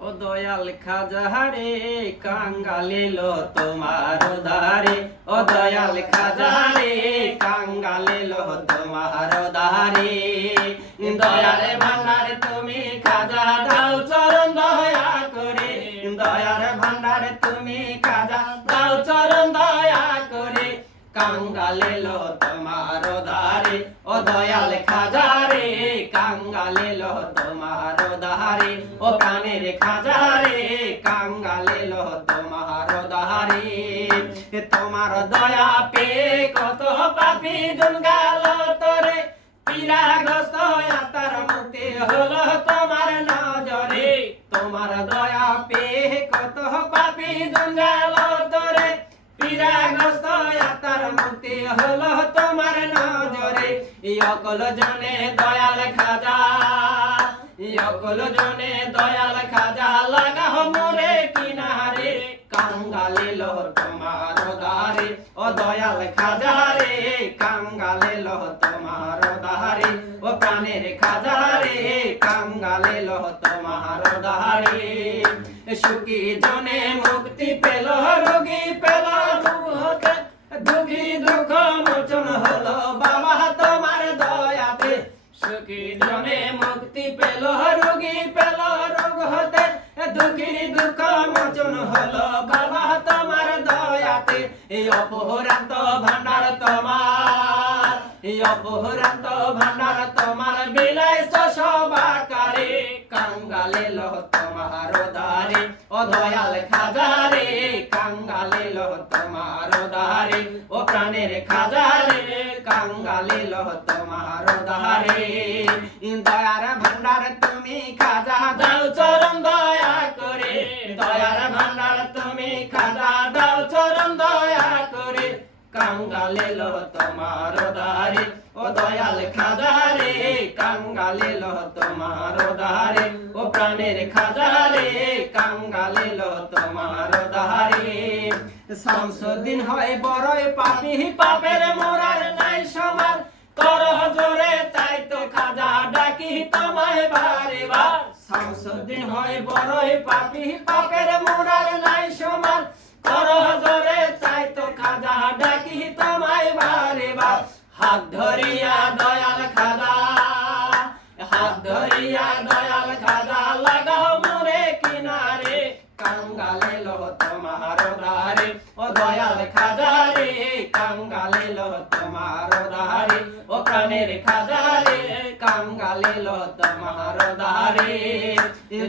ও দয়াল খাজা রে কাঙ্গালিল তোমার ধারে, ও দয়াল খাজা রে কাঙ্গালিল তোমার ধারে। দয়ারে ভান্ডার তুমি খাজা দাও চরণ দয়া করে, দয়ার ভান্ডার তুমি খাজা দাও চরণ দয়া করে। কাঙ্গালিল তোমার ধারে, ও দয়াল খাজা রে কাঙ্গালিল তোমার ধারে, ও প্রাণের খাজা রে কাঙ্গালিল তোমার ধারে। তোমার দয়া পে কত পাপী জন গেল তোরে, পীড়াগ্রস্ত আত্মার মুক্তি হলো তোমার নজরে। তোমার দয়া পে কত পাপী জন গেল তোরে, পীড়াগ্রস্ত আত্মার মুক্তি হলো তোমার নজরে। অকল জনে দয়াল খাজা, অকল জনে দয়াল খাজা লাগাও মোরে কিনারে। কাঙ্গালিল তোমার ধারে, ও দয়াল খাজা রে কাঙ্গালিল তোমার ধারে, ও প্রাণের খাজা রে কাঙ্গালিল তোমার ধারে। সুখী জনে মুক্তি পেল, রোগী পেল দুঃখী দুঃখ মোচন হলো বাবা তোমার দয়াতে। সুখী জনে মুক্তি পেল, রোগী পেল রোগ হতে, দুঃখী দুঃখ মোচন হলো বাবা তোমার দয়াতে। এই অপরান্ত ভান্ডার তোমার, এই অপরান্ত ভান্ডার তোমার বিলায় সবাকারে। কাঙ্গালিল তোমার ধারে, ও দয়াল খাজা রে কাঙ্গালিল তোমার ধারে, ও প্রাণের খাজা রে কাঙ্গালিল তোমার ধারে। দয়ার ভান্ডার তুমি খাজা দাও চরণ দয়া করে, দয়ার ভান্ডার তুমি খাজা দাও চরণ দয়া করে। কাঙ্গালিল তোমার ধারে, ও দয়াল খাজা রে কাঙ্গালিল তোমার ধারে, ও প্রাণের খাজা রে কাঙ্গালিল তোমার ধারে। শামসুদ্দিন হয় বড়ই পাপী, পাপের মোরার নাই সমান, কর জোরে তাই তো খাজা ডাকি তোমায় বারে বার। শামসুদ্দিন হয় বড়ই পাপী, পাপের মোরার নাই সমান, কর জোরে তাই তো খাজা ডাকি তোমায় বারে বার। হাত ধরিয়া দয়াল খাজা, হাত ধরিয়া দয়াল খাজা লাগাও মোরে কিনারে। কাঙ্গালিল তোমার ধারে, ও দয়াল খাজা রে কাঙ্গালিল তোমার ধারে, ও প্রাণের খাজা রে কাঙ্গালিল তোমার ধারে।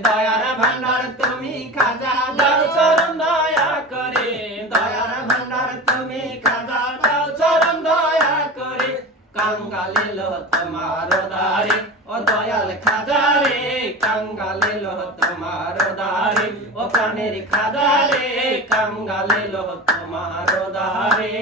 দয়ার ভান্ডার তুমি খাজা দাও চরণ দয়া করে, দয়ার ভান্ডার তুমি খাজা দাও চরণ দয়া করে। কাঙ্গালিল তোমার ধারে, ও দয়াল খাজা রে কাঙ্গালিল তোমার ধারে, ও প্রাণের খাজা রে কাঙ্গালিল তোমার ধারে।